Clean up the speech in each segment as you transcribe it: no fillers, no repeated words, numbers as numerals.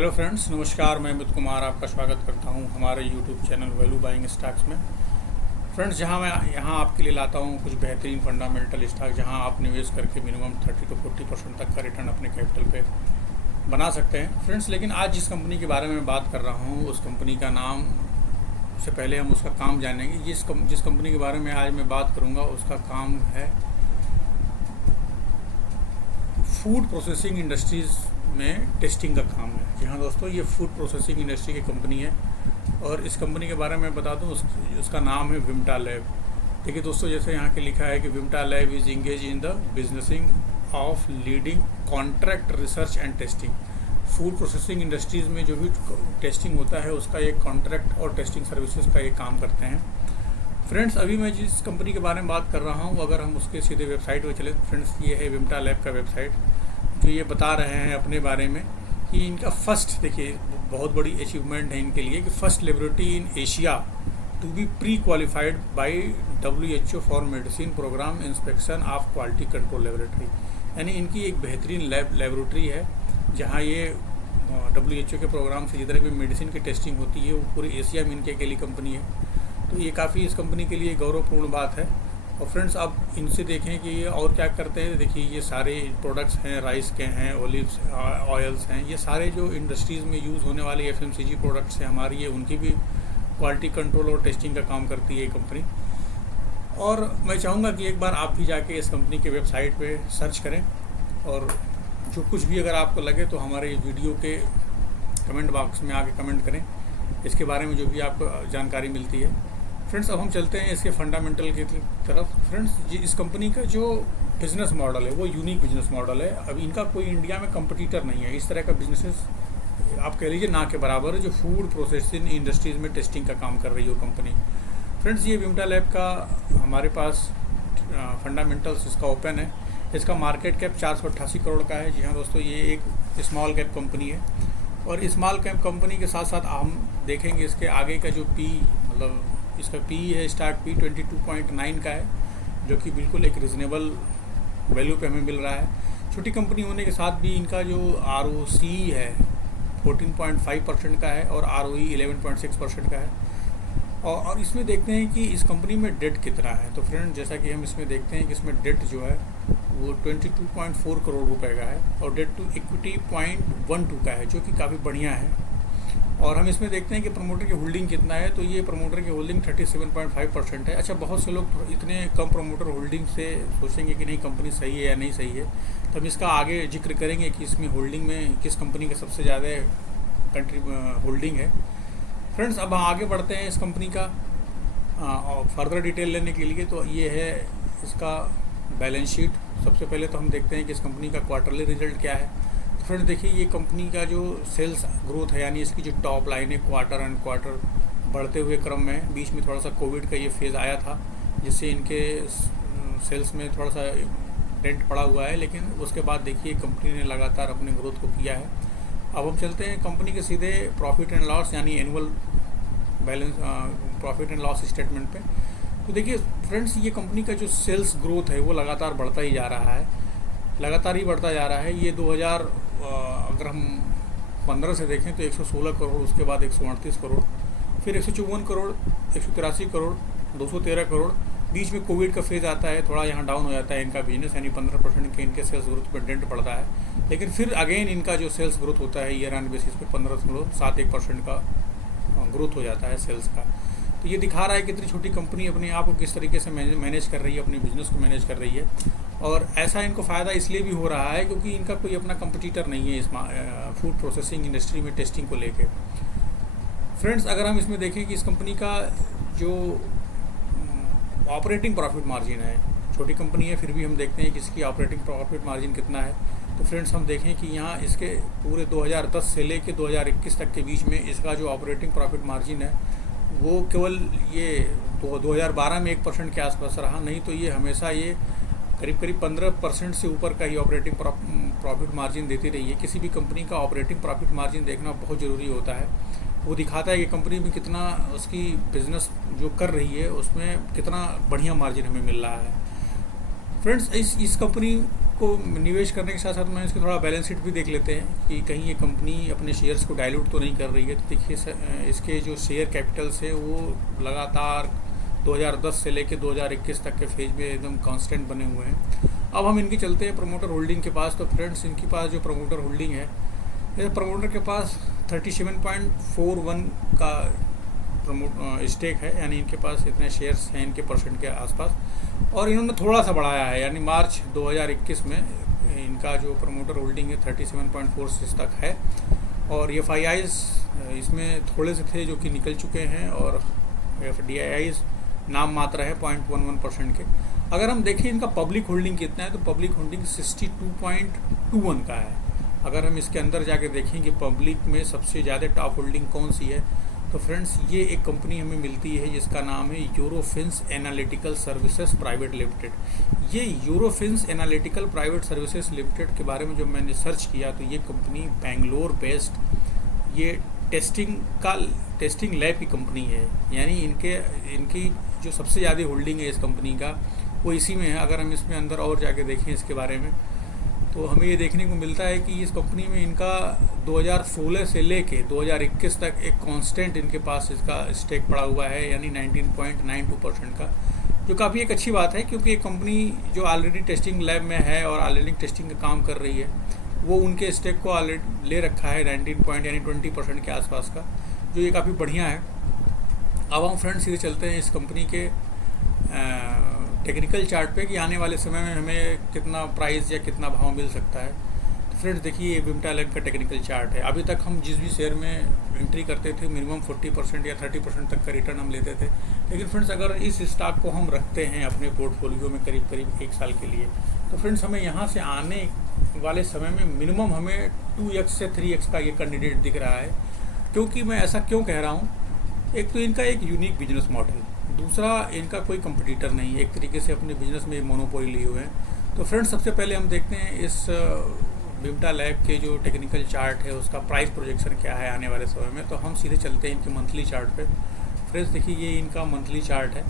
Hello friends, नमस्कार। मैं अमित कुमार आपका स्वागत करता हूं हमारे YouTube channel value buying stocks में। फ्रेंड्स, जहां मैं आपके लिए लाता हूं कुछ बेहतरीन फंडामेंटल स्टॉक जहां आप निवेश करके मिनिमम 30 to 40% तक का रिटर्न अपने कैपिटल पे बना सकते हैं। फ्रेंड्स, लेकिन आज जिस कंपनी के बारे में बात कर रहा हूँ उस कंपनी का नाम से पहले हम उसका काम जानेंगे। जिस कंपनी के बारे में आज मैं बात करूँगा उसका काम है फूड प्रोसेसिंग इंडस्ट्रीज़ में टेस्टिंग का काम है। जी हाँ दोस्तों, ये फूड प्रोसेसिंग इंडस्ट्री की कंपनी है और इस कंपनी के बारे में बता दूं उसका नाम है विम्टा लैब। देखिए दोस्तों, जैसे यहाँ के लिखा है कि Vimta lab is engage in the businessing of leading contract research and testing. Food processing industries में जो भी टेस्टिंग होता है उसका एक कॉन्ट्रैक्ट और टेस्टिंग सर्विसेज का एक काम करते हैं। फ्रेंड्स, अभी मैं जिस कंपनी के बारे में बात कर रहा हूँ अगर हम उसके सीधे वेबसाइट पर चले, फ्रेंड्स ये है विम्टा लैब का वेबसाइट, जो ये बता रहे हैं अपने बारे में कि इनका फर्स्ट, देखिए बहुत बड़ी अचीवमेंट है इनके लिए कि first laboratory in Asia to be pre qualified by WHO for medicine programme inspection of quality control laboratory. यानी इनकी एक बेहतरीन लेबोरेटरी है जहाँ ये WHO के प्रोग्राम से जितने भी मेडिसिन की टेस्टिंग होती है वो पूरे एशिया में इनकी अकेली कंपनी है। तो ये काफ़ी इस कंपनी के लिए गौरवपूर्ण बात है। और फ्रेंड्स, आप इनसे देखें कि ये और क्या करते हैं। देखिए ये सारे प्रोडक्ट्स हैं, राइस के हैं, ओलिव्स ऑयल्स हैं, ये सारे जो इंडस्ट्रीज़ में यूज़ होने वाले FMCG प्रोडक्ट्स हैं हमारी, ये उनकी भी क्वालिटी कंट्रोल और टेस्टिंग का काम करती है ये कंपनी। और मैं चाहूँगा कि एक बार आप भी जाके इस कंपनी के वेबसाइट पे सर्च करें और जो कुछ भी अगर आपको लगे तो हमारे वीडियो के कमेंट बॉक्स में आके कमेंट करें इसके बारे में जो भी आपको जानकारी मिलती है। फ्रेंड्स, अब हम चलते हैं इसके फंडामेंटल की तरफ। फ्रेंड्स, इस कंपनी का जो बिज़नेस मॉडल है वो यूनिक बिज़नेस मॉडल है। अब इनका कोई इंडिया में कंपटीटर नहीं है। इस तरह का बिजनेसेस आप कह लीजिए ना के बराबर है जो फूड प्रोसेसिंग इंडस्ट्रीज़ में टेस्टिंग का काम कर रही है कंपनी। फ्रेंड्स, ये विम्टा लैब का हमारे पास फंडामेंटल्स इसका ओपन है। इसका मार्केट कैप 488 करोड़ का है। जी हाँ दोस्तों, ये एक स्मॉल कैप कंपनी है और स्मॉल कैप कंपनी के साथ साथ हम देखेंगे इसके आगे का जो मतलब इसका पी है, स्टॉक पी 22.9 का है, जो कि बिल्कुल एक रिजनेबल वैल्यू पे हमें मिल रहा है। छोटी कंपनी होने के साथ भी इनका जो ROC है 14.5% का है और ROE 11.6% का है। और इसमें देखते हैं कि इस कंपनी में डेट कितना है। तो फ्रेंड, जैसा कि हम इसमें देखते हैं कि इसमें डेट जो है वो 22.4 करोड़ रुपए का है और डेट टू इक्विटी 0.12 का है, जो कि काफ़ी बढ़िया है। और हम इसमें देखते हैं कि प्रमोटर की होल्डिंग कितना है। तो ये प्रमोटर की होल्डिंग 37.5% है। अच्छा, बहुत से लोग इतने कम प्रमोटर होल्डिंग से सोचेंगे कि नहीं कंपनी सही है या नहीं सही है, तो हम इसका आगे जिक्र करेंगे कि इसमें होल्डिंग में किस कंपनी का सबसे ज़्यादा होल्डिंग है। फ्रेंड्स, अब हम आगे बढ़ते हैं इस कंपनी का फर्दर डिटेल लेने के लिए। तो ये है इसका बैलेंस शीट। सबसे पहले तो हम देखते हैं कि इस कंपनी का क्वार्टरली रिजल्ट क्या है। फ्रेंड्स, देखिए ये कंपनी का जो सेल्स ग्रोथ है, यानी इसकी जो टॉप लाइन है क्वार्टर एंड क्वार्टर बढ़ते हुए क्रम में, बीच में थोड़ा सा कोविड का ये फेज़ आया था जिससे इनके सेल्स में थोड़ा सा डेंट पड़ा हुआ है, लेकिन उसके बाद देखिए कंपनी ने लगातार अपने ग्रोथ को किया है। अब हम चलते हैं कंपनी के सीधे प्रॉफिट एंड लॉस यानी annual balance profit and loss statement पे। तो देखिए फ्रेंड्स, ये कंपनी का जो सेल्स ग्रोथ है वो लगातार बढ़ता ही जा रहा है, लगातार ही बढ़ता जा रहा है। ये 2000 अगर हम 15 से देखें तो 116 करोड़, उसके बाद 138 करोड़, फिर 154 करोड़, 183 करोड़, 213 करोड़। बीच में कोविड का फेज़ आता है, थोड़ा यहाँ डाउन हो जाता है इनका बिजनेस, यानी 15% के इनके सेल्स ग्रोथ पर डेंट पड़ता है। लेकिन फिर अगेन इनका जो सेल्स ग्रोथ होता है ईयर ऑन बेसिस पे 15.71% का ग्रोथ हो जाता है सेल्स का। तो ये दिखा रहा है कि इतनी छोटी कंपनी अपने आप को किस तरीके से मैनेज कर रही है, अपने बिजनेस को मैनेज कर रही है। और ऐसा इनको फ़ायदा इसलिए भी हो रहा है क्योंकि इनका कोई अपना कंपटीटर नहीं है इस फूड प्रोसेसिंग इंडस्ट्री में टेस्टिंग को लेके। फ्रेंड्स, अगर हम इसमें देखें कि इस कंपनी का जो ऑपरेटिंग प्रॉफिट मार्जिन है, छोटी कंपनी है फिर भी हम देखते हैं कि इसकी ऑपरेटिंग प्रॉफिट मार्जिन कितना है। तो फ्रेंड्स, हम देखें कि यहाँ इसके पूरे 2010 से लेके 2021 तक के बीच में इसका जो ऑपरेटिंग प्रॉफिट मार्जिन है वो केवल ये 2012 में 1% के आसपास रहा, नहीं तो ये हमेशा ये करीब 15% से ऊपर का ही ऑपरेटिंग प्रॉफिट मार्जिन देती रही है। किसी भी कंपनी का ऑपरेटिंग प्रॉफिट मार्जिन देखना बहुत ज़रूरी होता है। वो दिखाता है कि कंपनी में कितना उसकी बिज़नेस जो कर रही है उसमें कितना बढ़िया मार्जिन हमें मिल रहा है। फ्रेंड्स, इस कंपनी को निवेश करने के साथ साथ मैं इसके थोड़ा बैलेंस शीट भी देख लेते हैं कि कहीं ये कंपनी अपने शेयर्स को डाइल्यूट तो नहीं कर रही है। तो देखिए इसके जो शेयर कैपिटल्स है वो लगातार 2010 से लेकर 2021 तक के फेज में एकदम कांस्टेंट बने हुए हैं। अब हम इनके चलते हैं प्रमोटर होल्डिंग के पास। तो फ्रेंड्स इनके पास जो प्रमोटर होल्डिंग है, प्रमोटर के पास 37.41 का स्टेक है, यानी इनके पास इतने शेयर्स हैं इनके परसेंट के आसपास। और इन्होंने थोड़ा सा बढ़ाया है, यानी मार्च 2021 में इनका जो प्रमोटर होल्डिंग है 37.46 तक है। और FIIs इसमें थोड़े से थे जो कि निकल चुके हैं, और FDIIs नाम मात्र है 0.11% के। अगर हम देखें इनका पब्लिक होल्डिंग कितना है, तो पब्लिक होल्डिंग 62.21 का है। अगर हम इसके अंदर जाके देखें कि पब्लिक में सबसे ज़्यादा टॉप होल्डिंग कौन सी है, तो फ्रेंड्स ये एक कंपनी हमें मिलती है जिसका नाम है यूरोफिन्स एनालिटिकल सर्विसेज प्राइवेट लिमिटेड। ये यूरोफिन्स एनालिटिकल प्राइवेट सर्विसेज लिमिटेड के बारे में जब मैंने सर्च किया तो ये कंपनी बेंगलोर बेस्ड ये टेस्टिंग लैब की कंपनी है, यानी इनकी जो सबसे ज़्यादा होल्डिंग है इस कंपनी का वो इसी में है। अगर हम इसमें अंदर और जाके देखें इसके बारे में, तो हमें ये देखने को मिलता है कि इस कंपनी में इनका 2016 से लेके 2021 तक एक कांस्टेंट इनके पास इसका स्टेक पड़ा हुआ है, यानी 19.92% का, जो काफ़ी एक अच्छी बात है, क्योंकि एक कंपनी जो ऑलरेडी टेस्टिंग लैब में है और ऑलरेडी टेस्टिंग का काम कर रही है, वो उनके स्टेक को ऑलरेडी ले रखा है 20% के आसपास का, जो ये काफ़ी बढ़िया है। अब हम फ्रेंड्स सीधे चलते हैं इस कंपनी के टेक्निकल चार्ट पे कि आने वाले समय में हमें कितना प्राइस या कितना भाव मिल सकता है। तो फ्रेंड्स देखिए ये विम्टा लैब का टेक्निकल चार्ट है। अभी तक हम जिस भी शेयर में एंट्री करते थे मिनिमम 40% या 30% तक का रिटर्न हम लेते थे, लेकिन फ्रेंड्स अगर इस स्टॉक को हम रखते हैं अपने पोर्टफोलियो में करीब करीब 1 साल के लिए, तो फ्रेंड्स हमें यहाँ से आने वाले समय में मिनिमम हमें 2x से 3x का ये कैंडिडेट दिख रहा है। क्योंकि मैं ऐसा क्यों कह रहा हूँ, एक तो इनका एक यूनिक बिजनेस मॉडल, दूसरा इनका कोई कंपटीटर नहीं, एक तरीके से अपने बिजनेस में मोनोपोली लिए हुए हैं। तो फ्रेंड्स सबसे पहले हम देखते हैं इस विम्टा लैब के जो टेक्निकल चार्ट है उसका प्राइस प्रोजेक्शन क्या है आने वाले समय में। तो हम सीधे चलते हैं इनके मंथली चार्ट पे। फ्रेंड्स देखिए ये इनका मंथली चार्ट है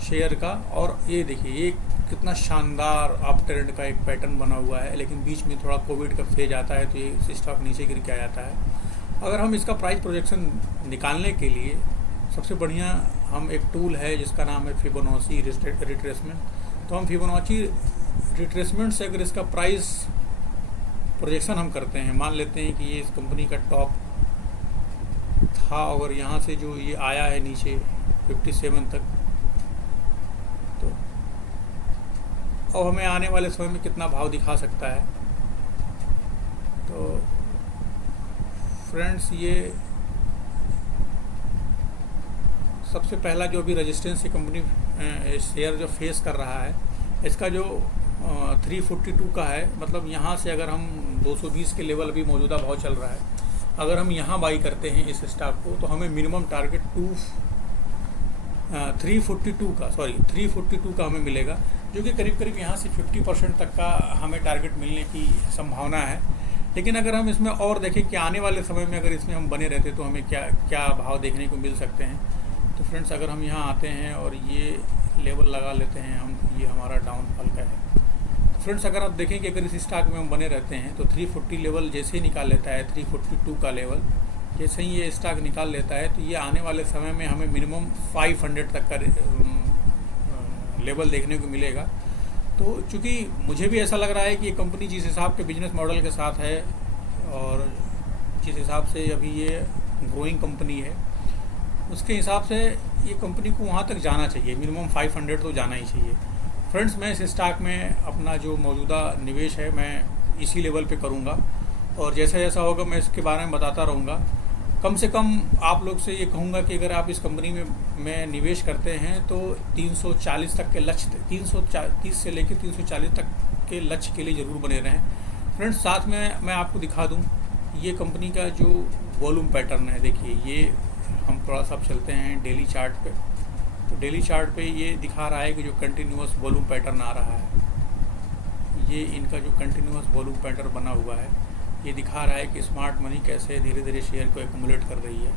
शेयर का, और ये देखिए ये कितना शानदार अप ट्रेंड का एक पैटर्न बना हुआ है, लेकिन बीच में थोड़ा कोविड का फेज आता है तो ये स्टॉक नीचे गिर के आ जाता है। अगर हम इसका प्राइस प्रोजेक्शन निकालने के लिए सबसे बढ़िया हम एक टूल है जिसका नाम है फिबोनाची रिट्रेसमेंट। तो हम फिबोनाची रिट्रेसमेंट से अगर इसका प्राइस प्रोजेक्शन हम करते हैं, मान लेते हैं कि ये इस कंपनी का टॉप था और यहाँ से जो ये आया है नीचे 57 तक, तो अब हमें आने वाले समय में कितना भाव दिखा सकता है। तो फ्रेंड्स ये सबसे पहला जो अभी रेजिस्टेंस की कंपनी शेयर जो फेस कर रहा है, इसका जो 342 का है, मतलब यहाँ से अगर हम 220 के लेवल अभी मौजूदा भाव चल रहा है, अगर हम यहाँ बाई करते हैं इस स्टॉक को, तो हमें मिनिमम टारगेट 342 का हमें मिलेगा, जो कि करीब करीब यहाँ से 50% तक का हमें टारगेट मिलने की संभावना है। लेकिन अगर हम इसमें और देखें कि आने वाले समय में अगर इसमें हम बने रहते तो हमें क्या क्या भाव देखने को मिल सकते हैं। तो फ्रेंड्स अगर हम यहाँ आते हैं और ये लेवल लगा लेते हैं हम, ये हमारा डाउनफॉल का है। तो फ्रेंड्स अगर आप देखें कि अगर इस स्टॉक में हम बने रहते हैं तो 340 लेवल जैसे ही निकाल लेता है, 342 का लेवल जैसे ही ये स्टॉक निकाल लेता है, तो ये आने वाले समय में हमें मिनिमम 500 तक का लेवल देखने को मिलेगा। तो चूँकि मुझे भी ऐसा लग रहा है कि ये कंपनी जिस हिसाब के बिजनेस मॉडल के साथ है और जिस हिसाब से अभी ये ग्रोइंग कंपनी है, उसके हिसाब से ये कंपनी को वहाँ तक जाना चाहिए, मिनिमम 500 तो जाना ही चाहिए। फ्रेंड्स मैं इस स्टॉक में अपना जो मौजूदा निवेश है मैं इसी लेवल पे करूँगा, और जैसा जैसा होगा मैं इसके बारे में बताता रहूँगा। कम से कम आप लोग से ये कहूँगा कि अगर आप इस कंपनी में निवेश करते हैं तो 340 तक के लक्ष्य, 330 से लेकर 340 तक के लक्ष्य के लिए ज़रूर बने रहें। फ्रेंड्स साथ में मैं आपको दिखा दूँ ये कंपनी का जो वॉल्यूम पैटर्न है। देखिए ये हम थोड़ा सा चलते हैं डेली चार्ट पे, तो डेली चार्ट पे ये दिखा रहा है कि जो कंटिन्यूअस वॉल्यूम पैटर्न आ रहा है, ये इनका जो कंटिन्यूअस वॉल्यूम पैटर्न बना हुआ है, ये दिखा रहा है कि स्मार्ट मनी कैसे धीरे धीरे शेयर को एक्यूमुलेट कर रही है,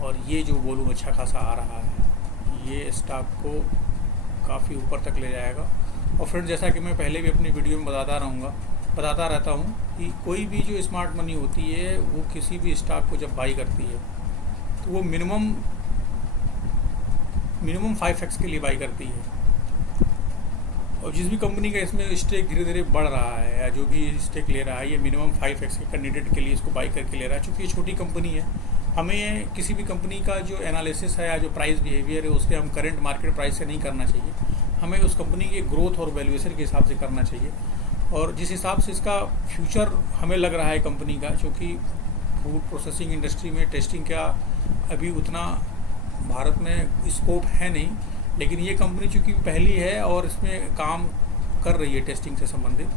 और ये जो वॉल्यूम अच्छा खासा आ रहा है ये स्टॉक को काफ़ी ऊपर तक ले जाएगा। और फ्रेंड्स, जैसा कि मैं पहले भी अपनी वीडियो में बताता रहता हूँ कि कोई भी जो स्मार्ट मनी होती है वो किसी भी स्टॉक को जब बाई करती है तो वो मिनिमम 5x के लिए बाई करती है। और जिस भी कंपनी का इसमें स्टेक धीरे धीरे बढ़ रहा है या जो भी स्टेक ले रहा है, ये मिनिमम 5x के कैंडिडेट के लिए इसको बाई करके ले रहा है। चूँकि ये छोटी कंपनी है, हमें किसी भी कंपनी का जो एनालिसिस है या जो प्राइस बिहेवियर है उसके हम करंट मार्केट प्राइस से नहीं करना चाहिए, हमें उस कंपनी के ग्रोथ और वैल्यूएशन के हिसाब से करना चाहिए। और जिस हिसाब से इसका फ्यूचर हमें लग रहा है कंपनी का, चूँकि फूड प्रोसेसिंग इंडस्ट्री में टेस्टिंग का अभी उतना भारत में स्कोप है नहीं, लेकिन ये कंपनी चूँकि पहली है और इसमें काम कर रही है टेस्टिंग से संबंधित,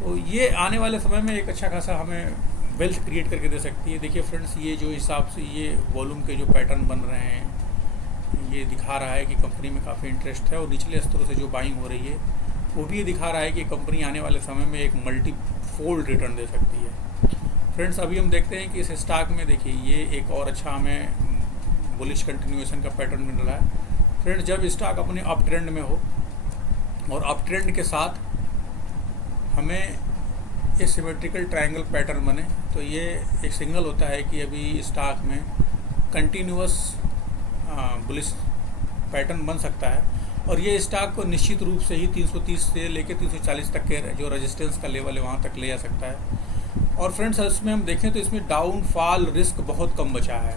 तो ये आने वाले समय में एक अच्छा खासा हमें वेल्थ क्रिएट करके दे सकती है। देखिए फ्रेंड्स, ये जो हिसाब से ये वॉल्यूम के जो पैटर्न बन रहे हैं, ये दिखा रहा है कि कंपनी में काफ़ी इंटरेस्ट है। और निचले स्तरों से जो बाइंग हो रही है वो भी ये दिखा रहा है कि कंपनी आने वाले समय में एक मल्टीफोल्ड रिटर्न दे सकती है। फ्रेंड्स, अभी हम देखते हैं कि इस स्टॉक में देखिए ये एक और अच्छा हमें बुलिश कंटिन्यूएशन का पैटर्न मिल रहा है। फ्रेंड्स, जब स्टॉक अपने अप ट्रेंड में हो और अप ट्रेंड के साथ हमें ये सिमेट्रिकल ट्रायंगल पैटर्न बने, तो ये एक सिग्नल होता है कि अभी स्टॉक में कंटिन्यूअस बुलिश पैटर्न बन सकता है। और ये स्टॉक को निश्चित रूप से ही 330 से लेकर 340 तक के जो रेजिस्टेंस का लेवल है वहाँ तक ले जा सकता है। और फ्रेंड्स, इसमें हम देखें तो इसमें डाउनफॉल रिस्क बहुत कम बचा है।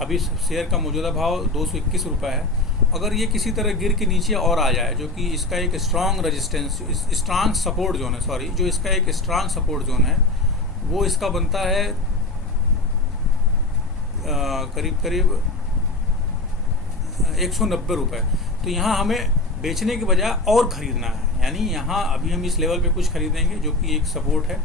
अभी शेयर का मौजूदा भाव 221 रुपये है। अगर ये किसी तरह गिर के नीचे और आ जाए, जो कि इसका एक स्ट्रांग सपोर्ट जोन है, जो इसका एक स्ट्रांग सपोर्ट जोन है, वो इसका बनता है करीब 190 रुपये। तो यहाँ हमें बेचने के बजाय और ख़रीदना है, यानी यहाँ अभी हम इस लेवल पे कुछ खरीदेंगे जो कि एक सपोर्ट है,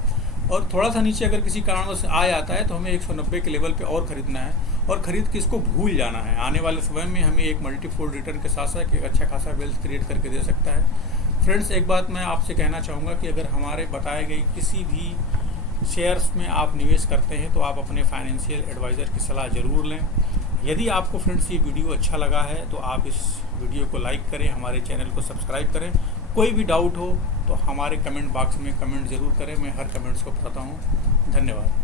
और थोड़ा सा नीचे अगर किसी कारणवश आ जाता है तो हमें 190 के लेवल पे और ख़रीदना है, और ख़रीद के इसको भूल जाना है। आने वाले समय में हमें एक मल्टीफोल्ड रिटर्न के साथ साथ एक अच्छा खासा वेल्थ क्रिएट करके दे सकता है। फ्रेंड्स, एक बात मैं आपसे कहना चाहूँगा कि अगर हमारे बताए गए किसी भी शेयर्स में आप निवेश करते हैं तो आप अपने फाइनेंशियल एडवाइज़र की सलाह ज़रूर लें। यदि आपको फ्रेंड्स ये वीडियो अच्छा लगा है तो आप इस वीडियो को लाइक करें, हमारे चैनल को सब्सक्राइब करें। कोई भी डाउट हो तो हमारे कमेंट बॉक्स में कमेंट ज़रूर करें, मैं हर कमेंट्स को पढ़ता हूँ। धन्यवाद।